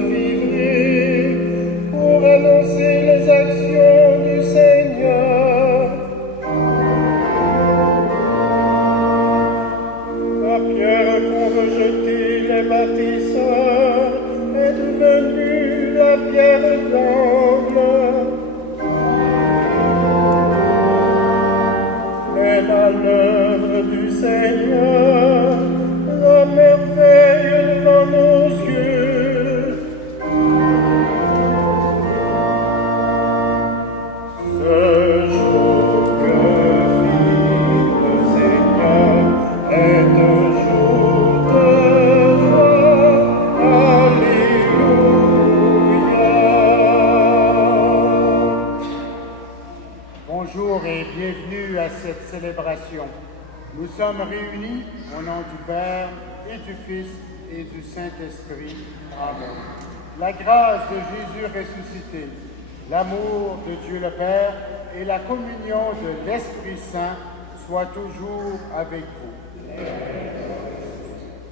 vivrai pour annoncer les actions du Seigneur. La pierre qu'ont rejetée les bâtisseurs est devenue la pierre d'angle. Même à l'œuvre du Seigneur, la merveille devant nos yeux. Ce jour que fit le Seigneur est un jour de joie. Alléluia. Bonjour et bienvenue à cette célébration. Nous sommes réunis au nom du Père et du Fils et du Saint-Esprit. Amen. La grâce de Jésus ressuscité, l'amour de Dieu le Père et la communion de l'Esprit Saint soient toujours avec vous.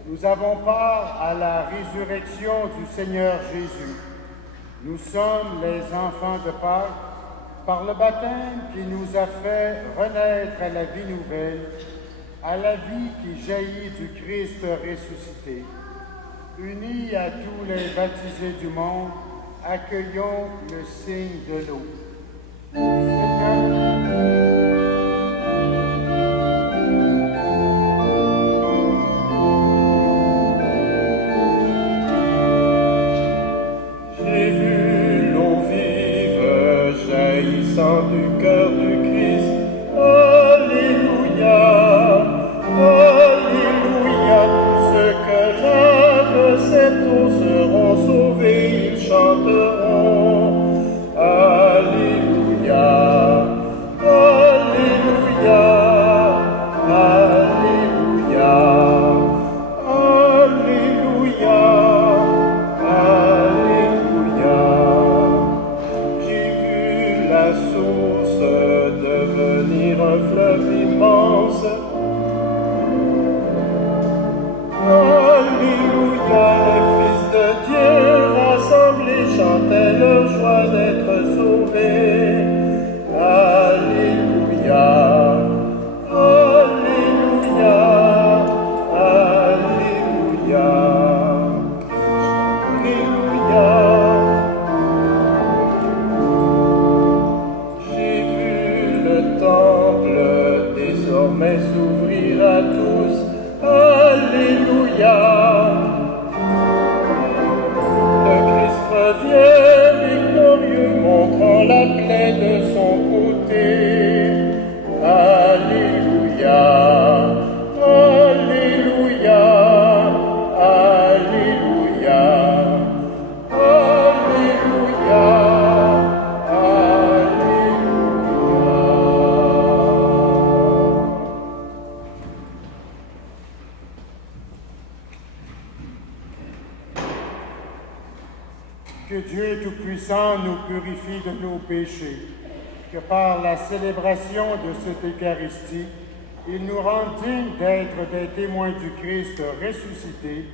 Nous avons part à la résurrection du Seigneur Jésus. Nous sommes les enfants de Pâques par le baptême qui nous a fait renaître à la vie nouvelle, à la vie qui jaillit du Christ ressuscité. Unis à tous les baptisés du monde, accueillons le signe de l'eau. J'ai vu l'eau vive jaillissant du cœur du Christ. Alléluia. Alléluia, tous ceux que lavent cette eau seront sauvés, ils chanteront. Alléluia, Alléluia, Alléluia, Alléluia, Alléluia. J'ai vu la source devenir un fleuve immense. Alléluia, les fils de Dieu rassemblés chantaient leur joie d'être sauvés. Alléluia, Alléluia, Alléluia, Alléluia. J'ai vu le temple désormais s'ouvrir à tous. Alléluia. Le Christ revient victorieux, montrant la plaie de son côté. Alléluia. Alléluia. Alléluia. Alléluia. Alléluia. Que Dieu Tout-Puissant nous purifie de nos péchés, que par la célébration de cette Eucharistie, il nous rende dignes d'être des témoins du Christ ressuscité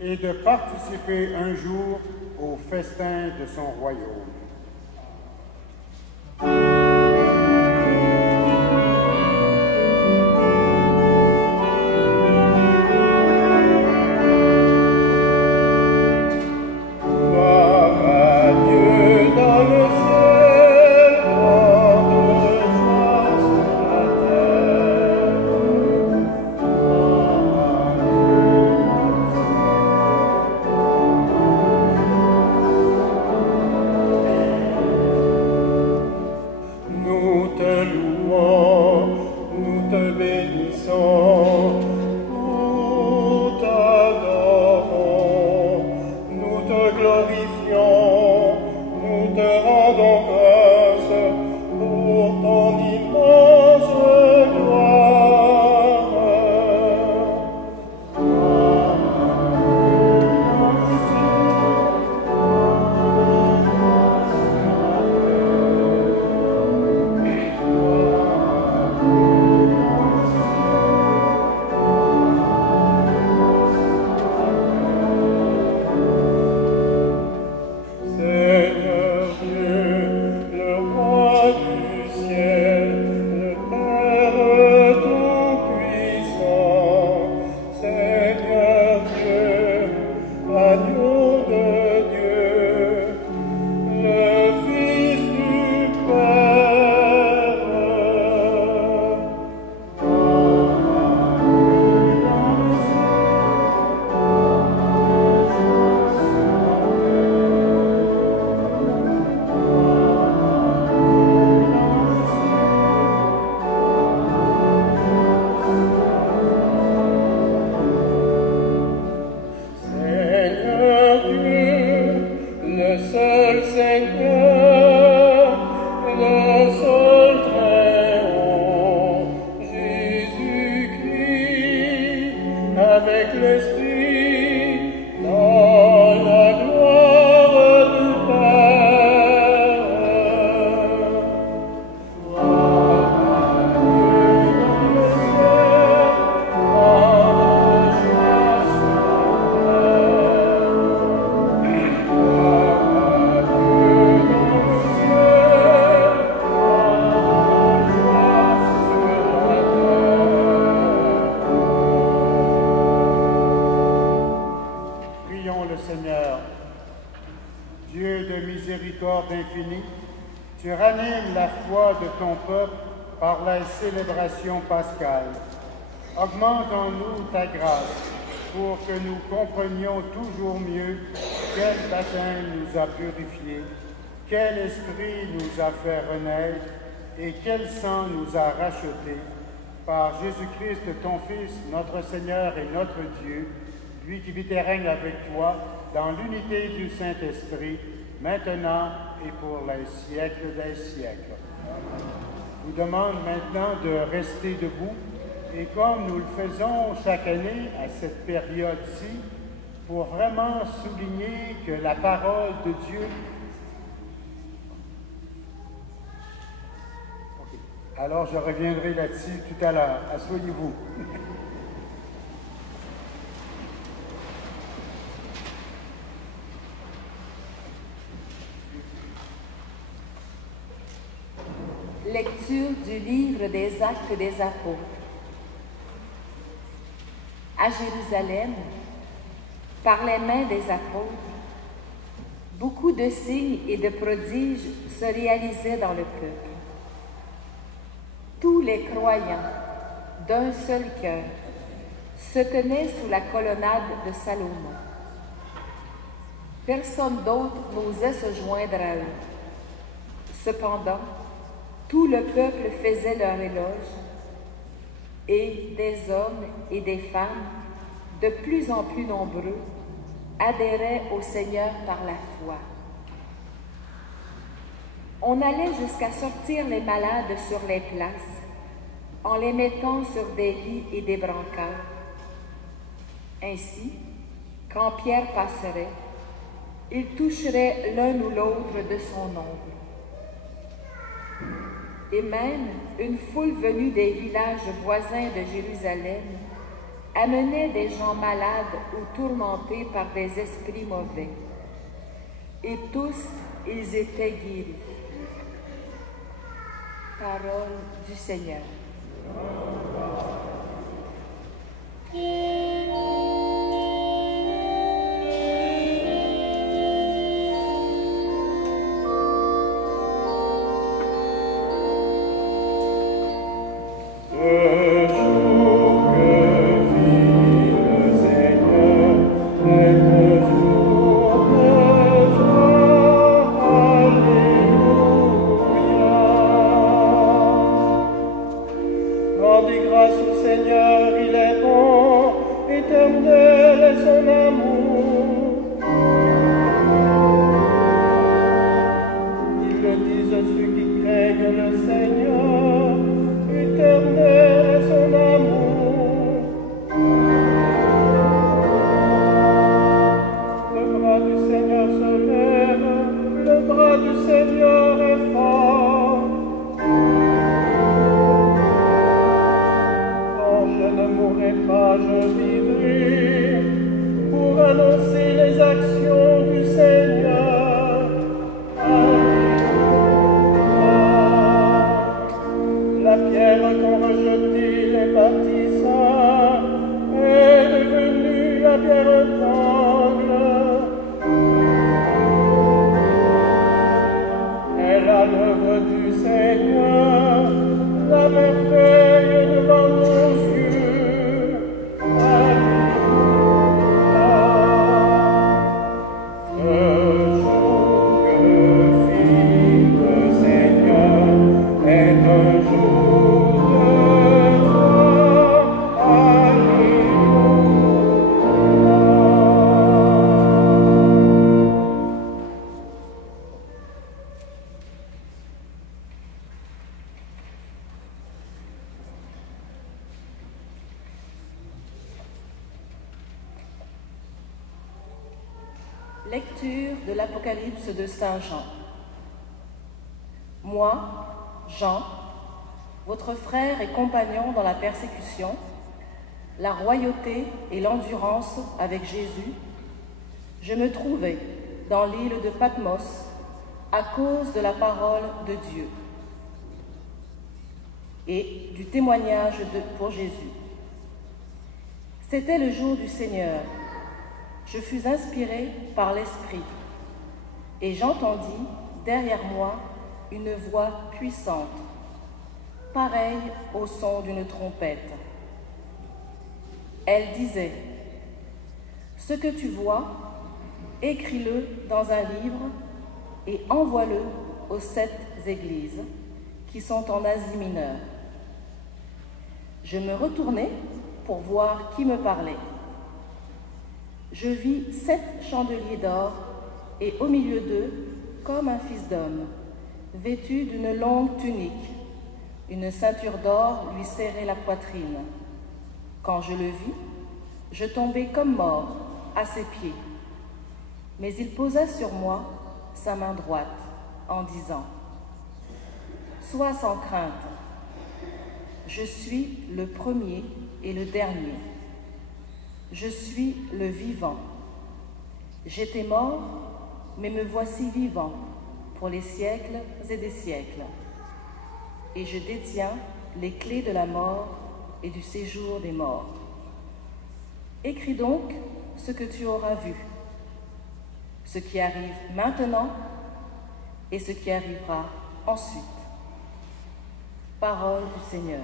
et de participer un jour au festin de son royaume. Dieu de miséricorde infinie, tu ranimes la foi de ton peuple par la célébration pascale. Augmente en nous ta grâce pour que nous comprenions toujours mieux quel baptême nous a purifiés, quel esprit nous a fait renaître et quel sang nous a rachetés, par Jésus-Christ, ton Fils, notre Seigneur et notre Dieu, lui qui vit et règne avec toi dans l'unité du Saint-Esprit, maintenant et pour les siècles des siècles. Je vous demande maintenant de rester debout, et comme nous le faisons chaque année à cette période-ci, pour vraiment souligner que la parole de Dieu... Alors, je reviendrai là-dessus tout à l'heure. Asseyez-vous. Lecture du livre des Actes des Apôtres. À Jérusalem, par les mains des apôtres, beaucoup de signes et de prodiges se réalisaient dans le peuple. Tous les croyants, d'un seul cœur, se tenaient sous la colonnade de Salomon. Personne d'autre n'osait se joindre à eux. Cependant, tout le peuple faisait leur éloge, et des hommes et des femmes, de plus en plus nombreux, adhéraient au Seigneur par la foi. On allait jusqu'à sortir les malades sur les places, en les mettant sur des lits et des brancards. Ainsi, quand Pierre passerait, il toucherait l'un ou l'autre de son ombre. Et même une foule venue des villages voisins de Jérusalem amenait des gens malades ou tourmentés par des esprits mauvais. Et tous, ils étaient guéris. Parole du Seigneur. Lecture de l'Apocalypse de Saint Jean. Moi, Jean, votre frère et compagnon dans la persécution, la royauté et l'endurance avec Jésus, je me trouvais dans l'île de Patmos à cause de la parole de Dieu et du témoignage pour Jésus. C'était le jour du Seigneur. Je fus inspiré par l'Esprit, Et j'entendis derrière moi une voix puissante, pareille au son d'une trompette. Elle disait, « Ce que tu vois, écris-le dans un livre et envoie-le aux 7 églises qui sont en Asie mineure. » Je me retournai pour voir qui me parlait. Je vis 7 chandeliers d'or et au milieu d'eux, comme un fils d'homme, vêtu d'une longue tunique. Une ceinture d'or lui serrait la poitrine. Quand je le vis, je tombai comme mort à ses pieds. Mais il posa sur moi sa main droite en disant, « Sois sans crainte, je suis le premier et le dernier. Je suis le vivant. J'étais mort, mais me voici vivant pour les siècles et des siècles. Et je détiens les clés de la mort et du séjour des morts. Écris donc ce que tu auras vu, ce qui arrive maintenant et ce qui arrivera ensuite. » Parole du Seigneur.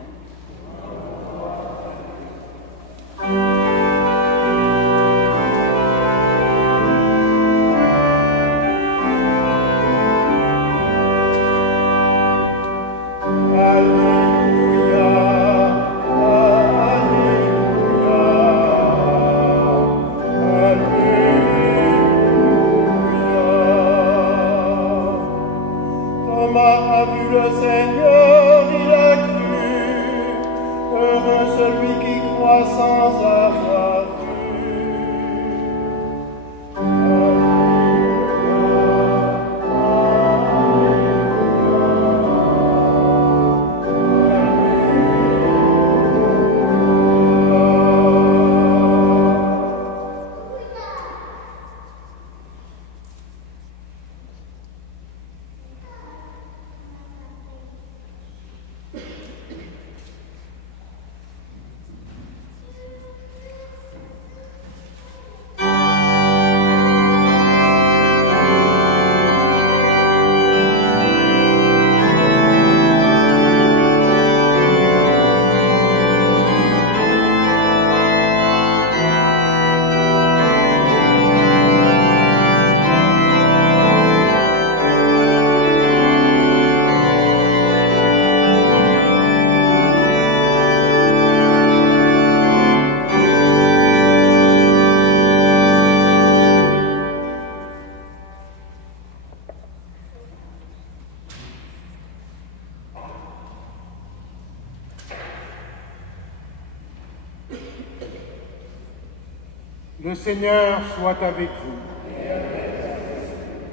Le Seigneur soit avec vous.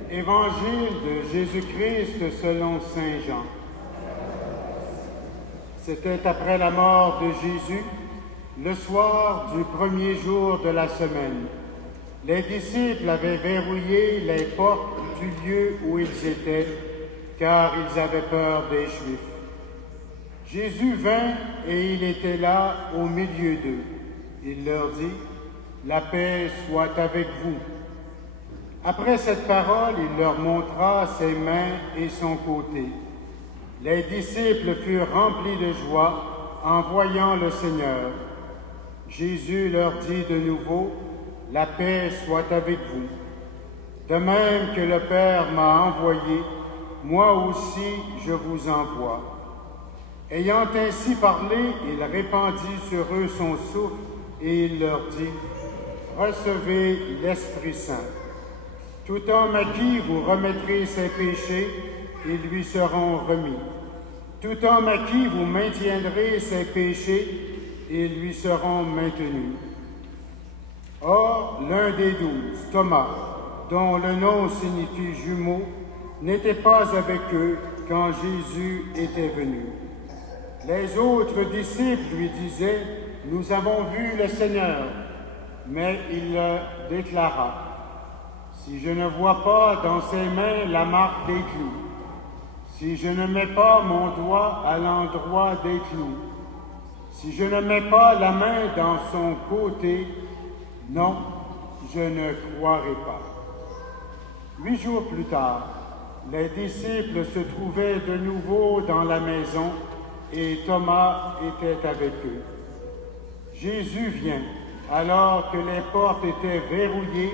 Évangile de Jésus-Christ selon saint Jean. C'était après la mort de Jésus, le soir du premier jour de la semaine. Les disciples avaient verrouillé les portes du lieu où ils étaient, car ils avaient peur des Juifs. Jésus vint et il était là au milieu d'eux. Il leur dit, « La paix soit avec vous. » Après cette parole, il leur montra ses mains et son côté. Les disciples furent remplis de joie en voyant le Seigneur. Jésus leur dit de nouveau, « La paix soit avec vous. De même que le Père m'a envoyé, moi aussi je vous envoie. » Ayant ainsi parlé, il répandit sur eux son souffle et il leur dit, « Recevez l'Esprit Saint. Tout homme à qui vous remettrez ses péchés, ils lui seront remis. Tout homme à qui vous maintiendrez ses péchés, ils lui seront maintenus. » Or, l'un des 12, Thomas, dont le nom signifie jumeau, n'était pas avec eux quand Jésus était venu. Les autres disciples lui disaient, « Nous avons vu le Seigneur. » Mais il leur déclara, « Si je ne vois pas dans ses mains la marque des clous, si je ne mets pas mon doigt à l'endroit des clous, si je ne mets pas la main dans son côté, non, je ne croirai pas. » 8 jours plus tard, les disciples se trouvaient de nouveau dans la maison et Thomas était avec eux. Jésus vient alors que les portes étaient verrouillées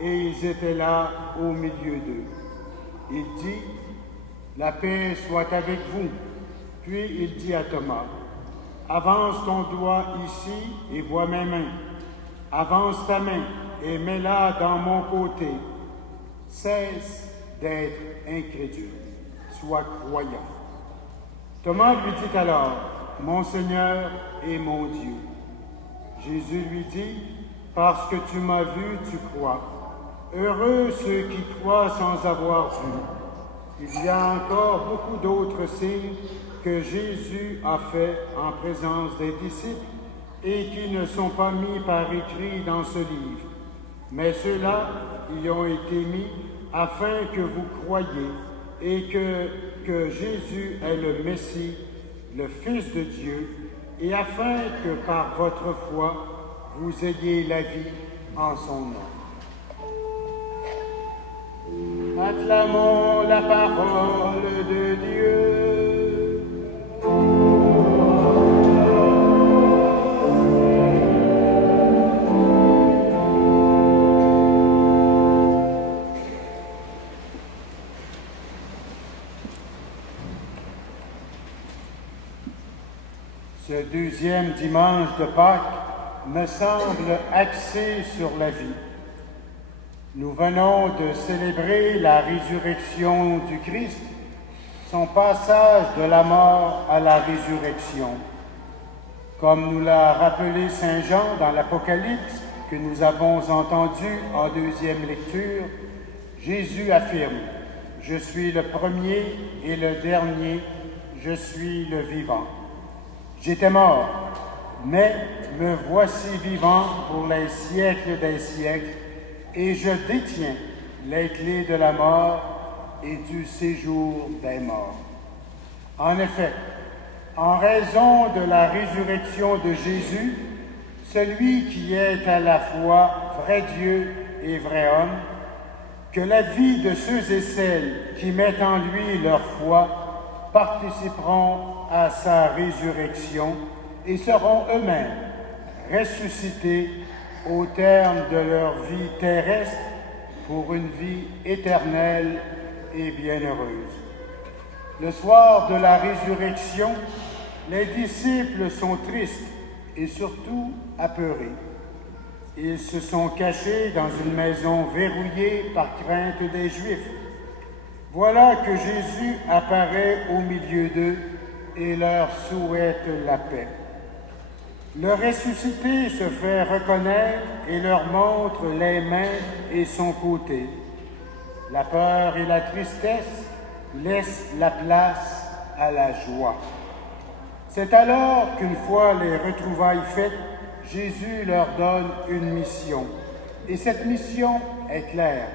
et ils étaient là au milieu d'eux. Il dit, « La paix soit avec vous. » Puis il dit à Thomas, « Avance ton doigt ici et vois mes mains. Avance ta main et mets-la dans mon côté. Cesse d'être incrédule, sois croyant. » Thomas lui dit alors, « Mon Seigneur et mon Dieu. » Jésus lui dit, « Parce que tu m'as vu, tu crois. Heureux ceux qui croient sans avoir vu. » Il y a encore beaucoup d'autres signes que Jésus a fait en présence des disciples et qui ne sont pas mis par écrit dans ce livre. Mais ceux-là y ont été mis afin que vous croyiez et que Jésus est le Messie, le Fils de Dieu, et afin que par votre foi, vous ayez la vie en son nom. Acclamons la parole de Dieu. Ce deuxième dimanche de Pâques me semble axé sur la vie. Nous venons de célébrer la résurrection du Christ, son passage de la mort à la résurrection. Comme nous l'a rappelé Saint Jean dans l'Apocalypse que nous avons entendu en deuxième lecture, Jésus affirme « Je suis le premier et le dernier, je suis le vivant. J'étais mort, mais me voici vivant pour les siècles des siècles, et je détiens les clés de la mort et du séjour des morts. » En effet, en raison de la résurrection de Jésus, celui qui est à la fois vrai Dieu et vrai homme, que la vie de ceux et celles qui mettent en lui leur foi participeront à sa résurrection et seront eux-mêmes ressuscités au terme de leur vie terrestre pour une vie éternelle et bienheureuse. Le soir de la résurrection, les disciples sont tristes et surtout apeurés. Ils se sont cachés dans une maison verrouillée par crainte des Juifs. Voilà que Jésus apparaît au milieu d'eux et leur souhaite la paix. Le ressuscité se fait reconnaître et leur montre les mains et son côté. La peur et la tristesse laissent la place à la joie. C'est alors qu'une fois les retrouvailles faites, Jésus leur donne une mission. Et cette mission est claire.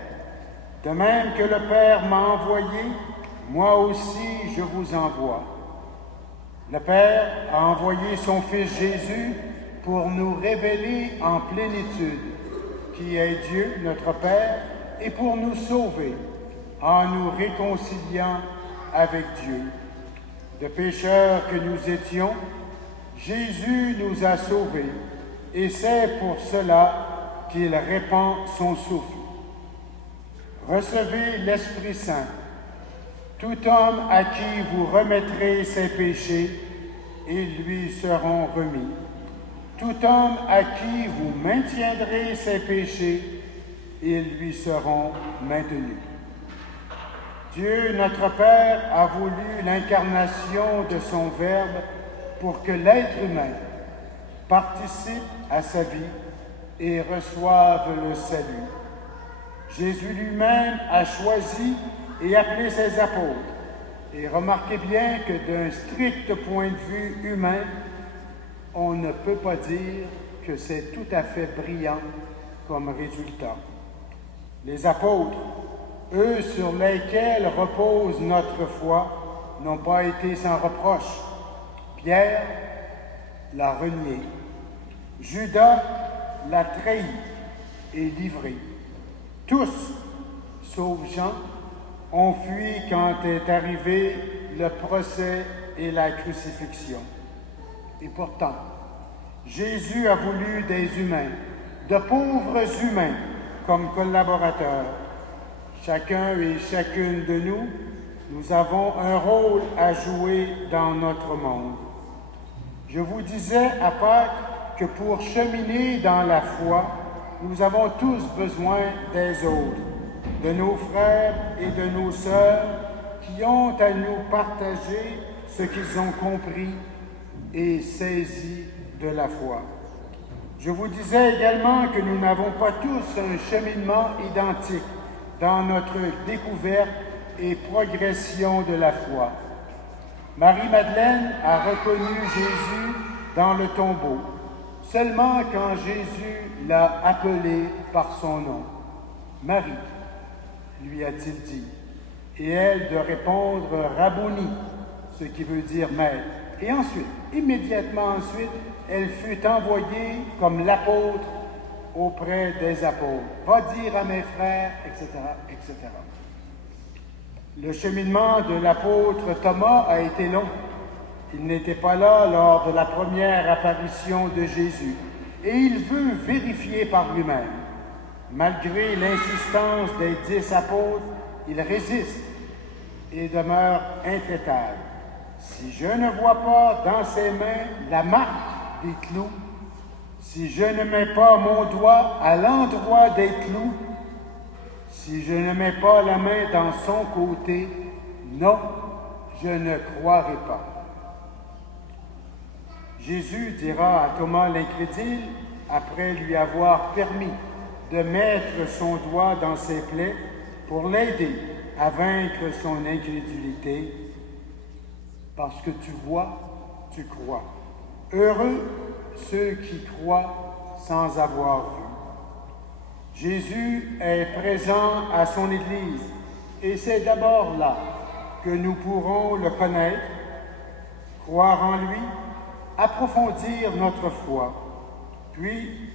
De même que le Père m'a envoyé, moi aussi je vous envoie. Le Père a envoyé son Fils Jésus pour nous révéler en plénitude qui est Dieu, notre Père, et pour nous sauver en nous réconciliant avec Dieu. De pécheurs que nous étions, Jésus nous a sauvés, et c'est pour cela qu'il répand son souffle. Recevez l'Esprit Saint. Tout homme à qui vous remettrez ses péchés, ils lui seront remis. Tout homme à qui vous maintiendrez ses péchés, ils lui seront maintenus. Dieu, notre Père, a voulu l'incarnation de son Verbe pour que l'être humain participe à sa vie et reçoive le salut. Jésus lui-même a choisi et appelé ses apôtres. Et remarquez bien que d'un strict point de vue humain, on ne peut pas dire que c'est tout à fait brillant comme résultat. Les apôtres, eux sur lesquels repose notre foi, n'ont pas été sans reproche. Pierre l'a renié. Judas l'a trahi et livré. Tous, sauf Jean, ont fui quand est arrivé le procès et la crucifixion. Et pourtant, Jésus a voulu des humains, de pauvres humains, comme collaborateurs. Chacun et chacune de nous avons un rôle à jouer dans notre monde. Je vous disais à Pâques que pour cheminer dans la foi, nous avons tous besoin des autres, de nos frères et de nos sœurs qui ont à nous partager ce qu'ils ont compris et saisi de la foi. Je vous disais également que nous n'avons pas tous un cheminement identique dans notre découverte et progression de la foi. Marie-Madeleine a reconnu Jésus dans le tombeau, seulement quand Jésus l'a appelé par son nom. « Marie », lui a-t-il dit, et elle de répondre « Rabboni », ce qui veut dire « maître ». Et ensuite, immédiatement ensuite, elle fut envoyée comme l'apôtre auprès des apôtres. « Va dire à mes frères, etc., etc. » Le cheminement de l'apôtre Thomas a été long. Il n'était pas là lors de la première apparition de Jésus et il veut vérifier par lui-même. Malgré l'insistance des 10 apôtres, il résiste et demeure intraitable. Si je ne vois pas dans ses mains la marque des clous, si je ne mets pas mon doigt à l'endroit des clous, si je ne mets pas la main dans son côté, non, je ne croirai pas. Jésus dira à Thomas l'incrédule, après lui avoir permis de mettre son doigt dans ses plaies pour l'aider à vaincre son incrédulité, parce que tu vois, tu crois. Heureux ceux qui croient sans avoir vu. Jésus est présent à son Église et c'est d'abord là que nous pourrons le connaître, croire en lui, approfondir notre foi. Puis,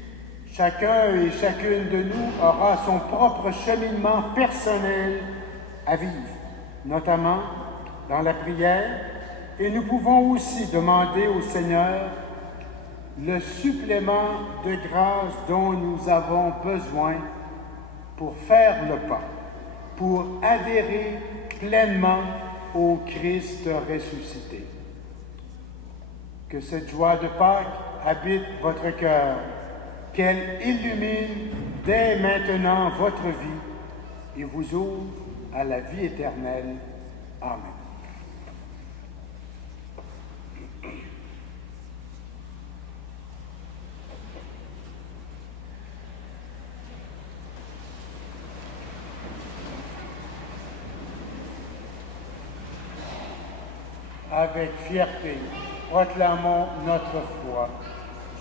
chacun et chacune de nous aura son propre cheminement personnel à vivre, notamment dans la prière, et nous pouvons aussi demander au Seigneur le supplément de grâce dont nous avons besoin pour faire le pas, pour adhérer pleinement au Christ ressuscité. Que cette joie de Pâques habite votre cœur, qu'elle illumine dès maintenant votre vie et vous ouvre à la vie éternelle. Amen. Avec fierté, proclamons notre foi.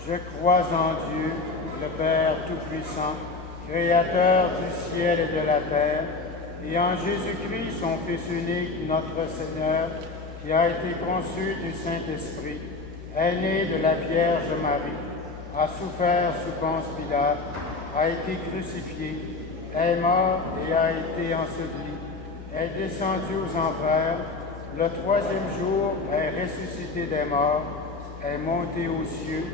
Je crois en Dieu, le Père Tout-Puissant, Créateur du ciel et de la terre, et en Jésus-Christ, son Fils unique, notre Seigneur, qui a été conçu du Saint-Esprit, est né de la Vierge Marie, a souffert sous Ponce Pilate, a été crucifié, est mort et a été enseveli, est descendu aux enfers, le troisième jour est ressuscité des morts, est monté aux cieux,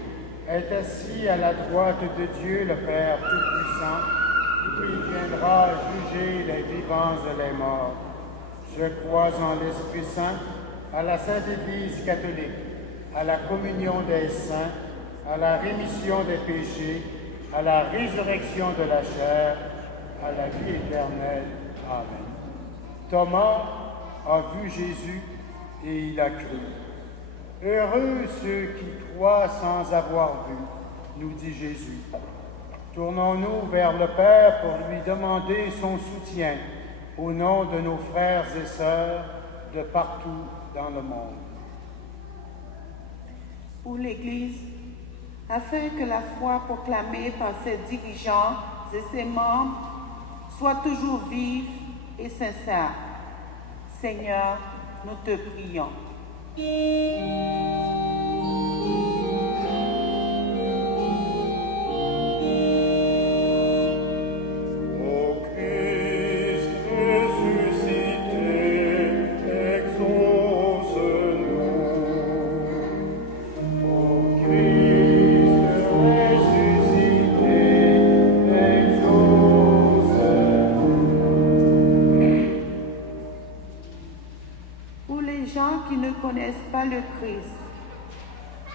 est assis à la droite de Dieu le Père Tout-Puissant, puis viendra juger les vivants et les morts. Je crois en l'Esprit Saint, à la Sainte Église catholique, à la communion des saints, à la rémission des péchés, à la résurrection de la chair, à la vie éternelle. Amen. Thomas a vu Jésus et il a cru. Heureux ceux qui croient sans avoir vu, nous dit Jésus. Tournons-nous vers le Père pour lui demander son soutien au nom de nos frères et sœurs de partout dans le monde. Pour l'Église, afin que la foi proclamée par ses dirigeants et ses membres soit toujours vive et sincère. Seigneur, nous te prions. Ô Christ, qui ne connaissent pas le Christ,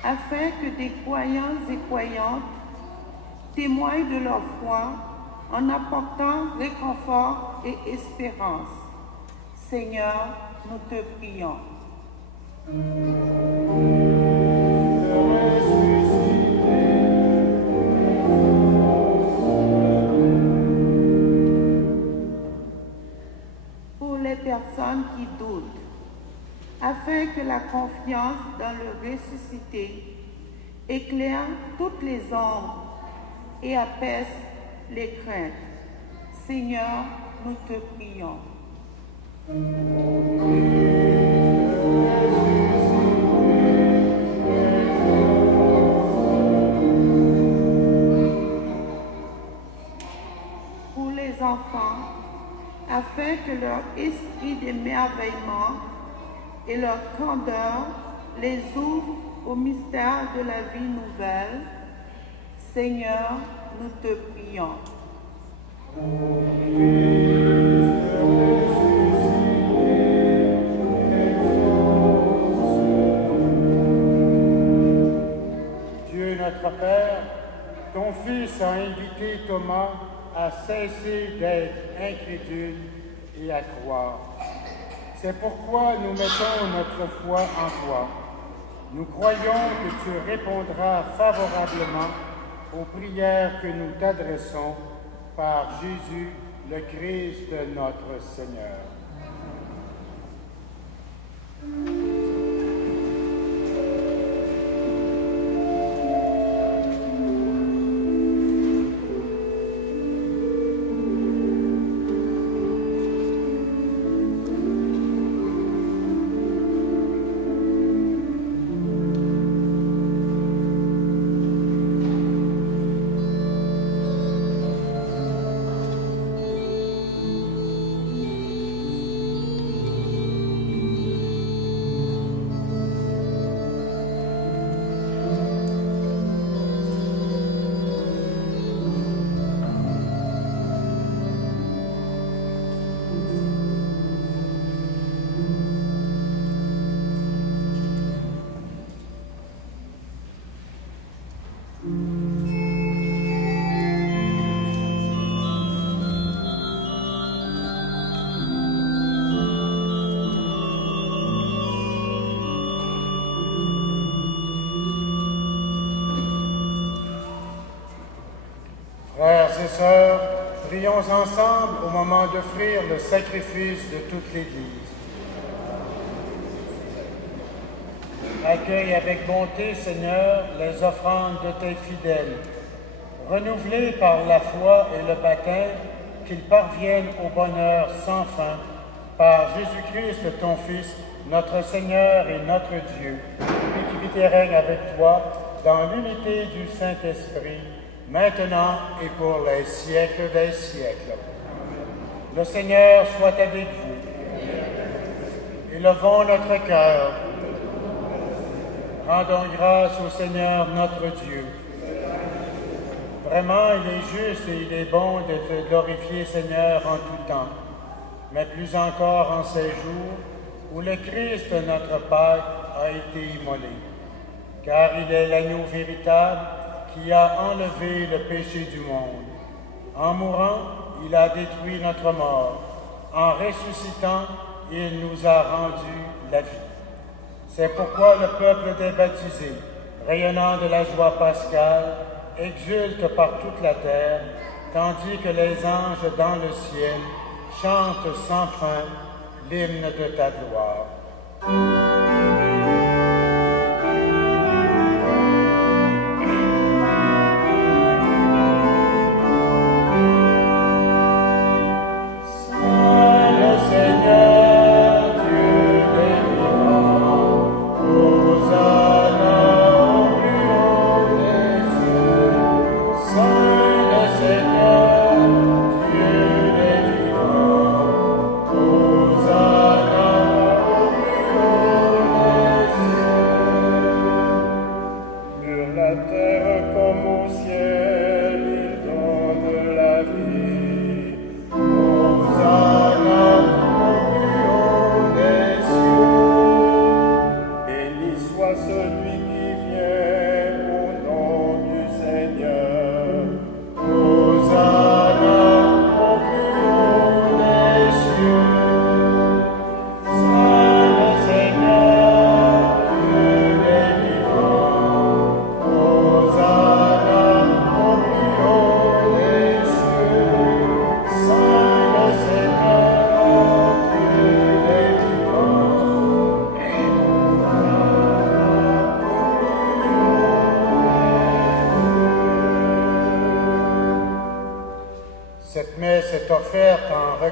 afin que des croyants et croyantes témoignent de leur foi en apportant réconfort et espérance. Seigneur, nous te prions. Pour les personnes qui doutent, afin que la confiance dans le ressuscité éclaire toutes les ombres et apaise les craintes. Seigneur, nous te prions. Pour les enfants, afin que leur esprit d'émerveillement et leur candeur les ouvre au mystère de la vie nouvelle. Seigneur, nous te prions. Dieu notre Père, ton Fils a invité Thomas à cesser d'être incrédule et à croire. C'est pourquoi nous mettons notre foi en toi. Nous croyons que tu répondras favorablement aux prières que nous t'adressons par Jésus, le Christ, notre Seigneur. Frères et sœurs, prions ensemble au moment d'offrir le sacrifice de toute l'Église. Accueille avec bonté, Seigneur, les offrandes de tes fidèles. Renouvelés par la foi et le baptême, qu'ils parviennent au bonheur sans fin, par Jésus-Christ, ton Fils, notre Seigneur et notre Dieu, qui vit et règne avec toi dans l'unité du Saint-Esprit, maintenant et pour les siècles des siècles. Le Seigneur soit avec vous. Élevons notre cœur. Rendons grâce au Seigneur notre Dieu. Vraiment, il est juste et il est bon de te glorifier, Seigneur, en tout temps, mais plus encore en ces jours où le Christ, notre Pâque, a été immolé. Car il est l'agneau véritable qui a enlevé le péché du monde. En mourant, il a détruit notre mort. En ressuscitant, il nous a rendu la vie. C'est pourquoi le peuple des baptisés, rayonnant de la joie pascale, exulte par toute la terre, tandis que les anges dans le ciel chantent sans fin l'hymne de ta gloire. Hosanna,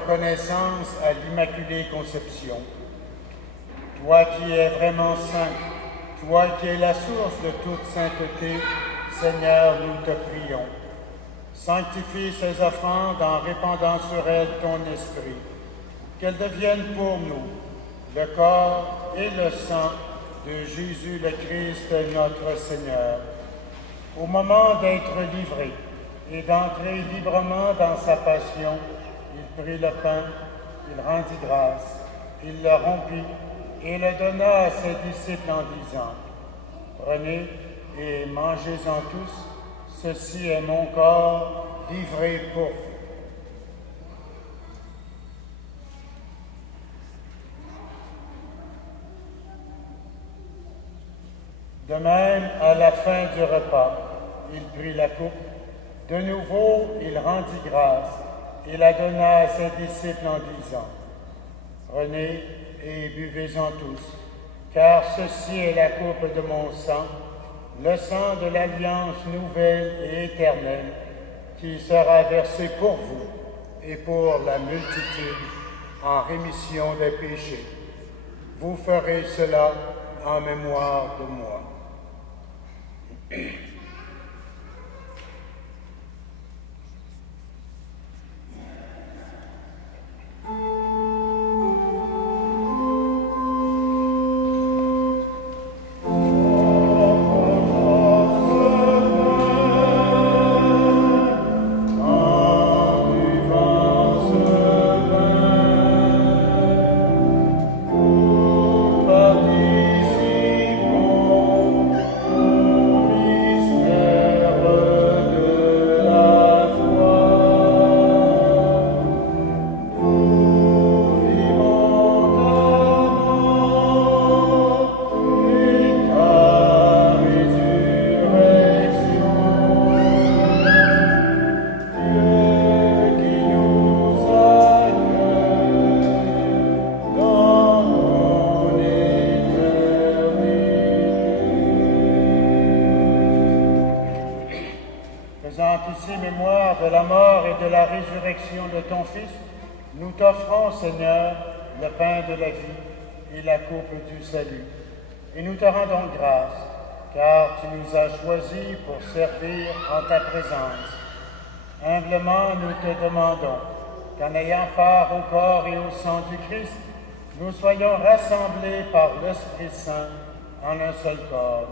reconnaissance à l'Immaculée Conception. Toi qui es vraiment saint, toi qui es la source de toute sainteté, Seigneur, nous te prions. Sanctifie ces offrandes en répandant sur elles ton esprit, qu'elles deviennent pour nous le corps et le sang de Jésus le Christ, notre Seigneur. Au moment d'être livré et d'entrer librement dans sa passion, il prit le pain, il rendit grâce, il le rompit et le donna à ses disciples en disant, « Prenez et mangez-en tous, ceci est mon corps livré pour vous. » De même, à la fin du repas, il prit la coupe. De nouveau, il rendit grâce et la donna à ses disciples en disant, « Prenez et buvez-en tous, car ceci est la coupe de mon sang, le sang de l'alliance nouvelle et éternelle, qui sera versé pour vous et pour la multitude en rémission des péchés. Vous ferez cela en mémoire de moi. » De ton Fils, nous t'offrons, Seigneur, le pain de la vie et la coupe du salut. Et nous te rendons grâce, car tu nous as choisis pour servir en ta présence. Humblement, nous te demandons qu'en ayant part au corps et au sang du Christ, nous soyons rassemblés par l'Esprit Saint en un seul corps.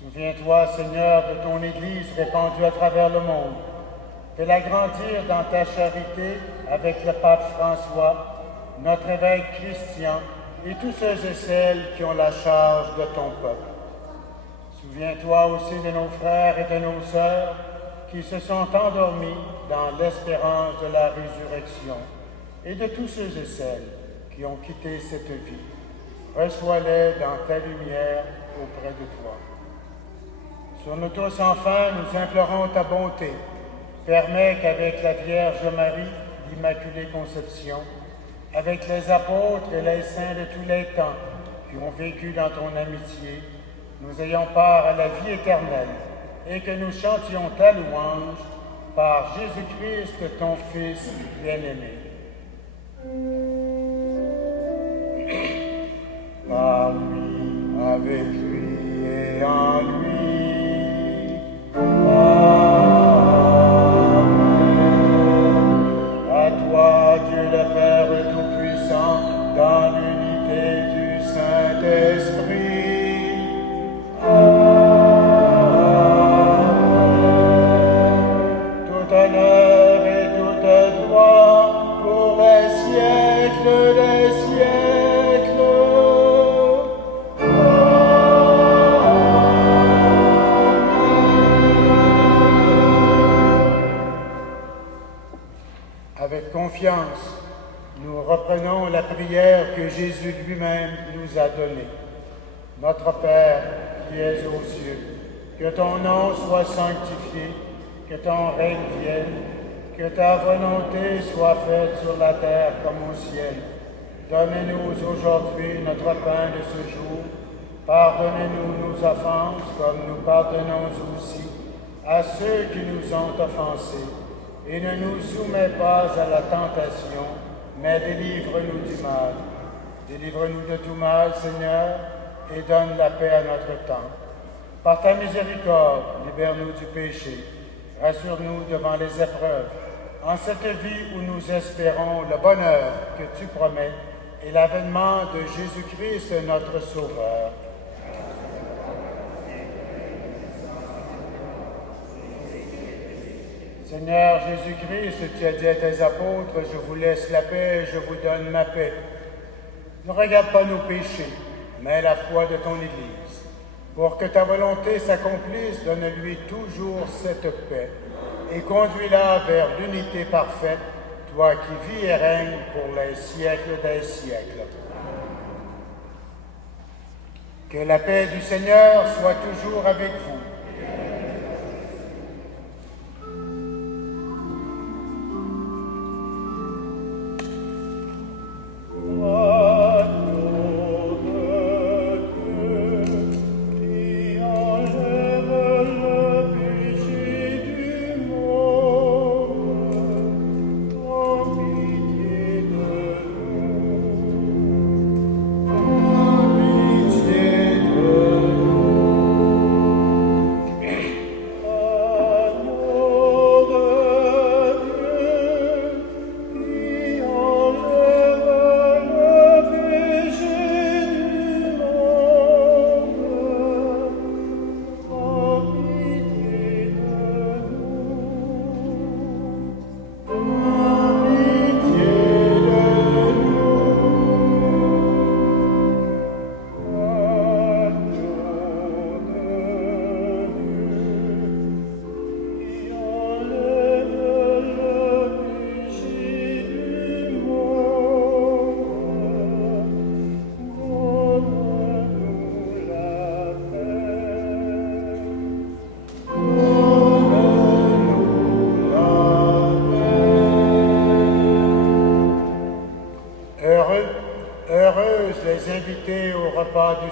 Souviens-toi, Seigneur, de ton Église répandue à travers le monde. Fais-la grandir dans ta charité avec le pape François, notre évêque Christian et tous ceux et celles qui ont la charge de ton peuple. Souviens-toi aussi de nos frères et de nos sœurs qui se sont endormis dans l'espérance de la résurrection et de tous ceux et celles qui ont quitté cette vie. Reçois-les dans ta lumière auprès de toi. Sur nous tous, enfin, nous implorons ta bonté. Permets qu'avec la Vierge Marie, l'Immaculée Conception, avec les apôtres et les saints de tous les temps qui ont vécu dans ton amitié, nous ayons part à la vie éternelle et que nous chantions ta louange par Jésus-Christ, ton Fils bien-aimé. Par lui, avec lui et en lui. Dieu le Père Tout-Puissant, dans l'unité du Saint-Esprit. Tout honneur et toute gloire pour les siècles des siècles. Avec confiance, nous reprenons la prière que Jésus lui-même nous a donnée. Notre Père qui es aux cieux, que ton nom soit sanctifié, que ton règne vienne, que ta volonté soit faite sur la terre comme au ciel. Donne-nous aujourd'hui notre pain de ce jour. Pardonnez-nous nos offenses comme nous pardonnons aussi à ceux qui nous ont offensés. et ne nous soumets pas à la tentation, mais délivre-nous du mal. Délivre-nous de tout mal, Seigneur, et donne la paix à notre temps. Par ta miséricorde, libère-nous du péché. Rassure-nous devant les épreuves. En cette vie où nous espérons le bonheur que tu promets et l'avènement de Jésus-Christ, notre Sauveur. Seigneur Jésus-Christ, tu as dit à tes apôtres, je vous laisse la paix, je vous donne ma paix. Ne regarde pas nos péchés, mais la foi de ton Église. Pour que ta volonté s'accomplisse, donne-lui toujours cette paix et conduis-la vers l'unité parfaite, toi qui vis et règnes pour les siècles des siècles. Que la paix du Seigneur soit toujours avec vous.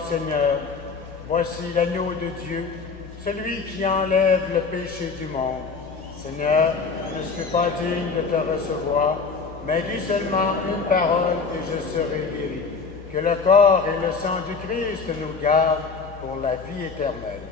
Seigneur, voici l'agneau de Dieu, celui qui enlève le péché du monde. Seigneur, je ne suis pas digne de te recevoir, mais dis seulement une parole et je serai guéri. Que le corps et le sang du Christ nous gardent pour la vie éternelle.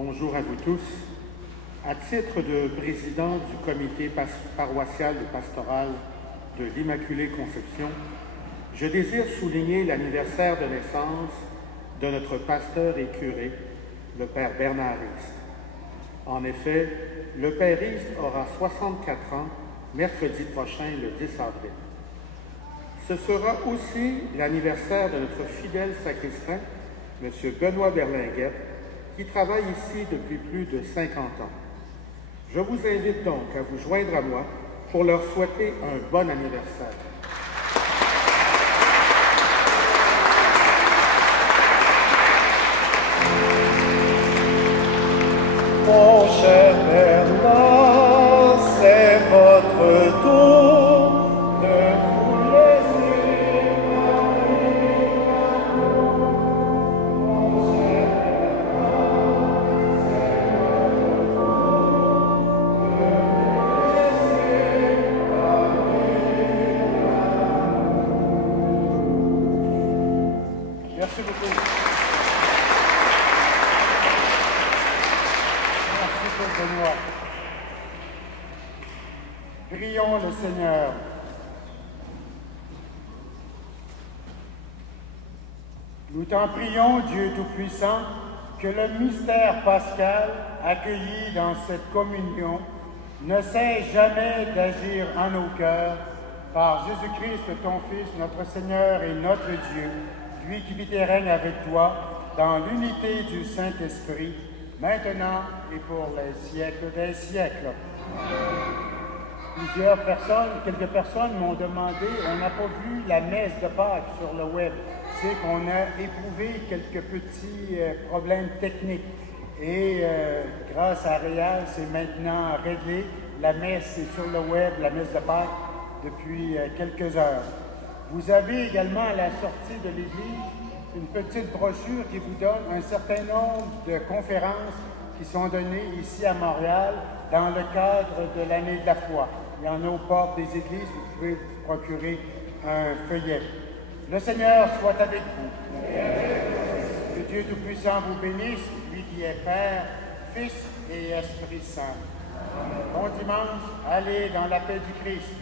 Bonjour à vous tous. À titre de président du comité paroissial et pastoral de l'Immaculée Conception, je désire souligner l'anniversaire de naissance de notre pasteur et curé, le Père Bernard Rist. En effet, le Père Rist aura 64 ans mercredi prochain, le 10 avril. Ce sera aussi l'anniversaire de notre fidèle sacristain, M. Benoît Berlinguet, qui travaille ici depuis plus de 50 ans. Je vous invite donc à vous joindre à moi pour leur souhaiter un bon anniversaire. Mon cher Bernard, c'est votre tour de vous laisser parler. Mon cher Bernard, c'est votre tour de vous laisser parler. Merci beaucoup. Benoît. Prions le Seigneur. Nous t'en prions, Dieu Tout-Puissant, que le mystère pascal accueilli dans cette communion ne cesse jamais d'agir en nos cœurs par Jésus-Christ, ton Fils, notre Seigneur et notre Dieu, lui qui vit et règne avec toi dans l'unité du Saint-Esprit, maintenant et pour les siècles des siècles. Quelques personnes m'ont demandé, on n'a pas vu la messe de Pâques sur le web. C'est qu'on a éprouvé quelques petits problèmes techniques. Et grâce à Réal, c'est maintenant réglé. La messe est sur le web, la messe de Pâques, depuis quelques heures. Vous avez également à la sortie de l'église une petite brochure qui vous donne un certain nombre de conférences qui sont données ici à Montréal dans le cadre de l'année de la foi. Il y en a aux portes des églises, vous pouvez vous procurer un feuillet. Le Seigneur soit avec vous. Que Dieu Tout-Puissant vous bénisse, lui qui est Père, Fils et Esprit Saint. Bon dimanche, allez dans la paix du Christ.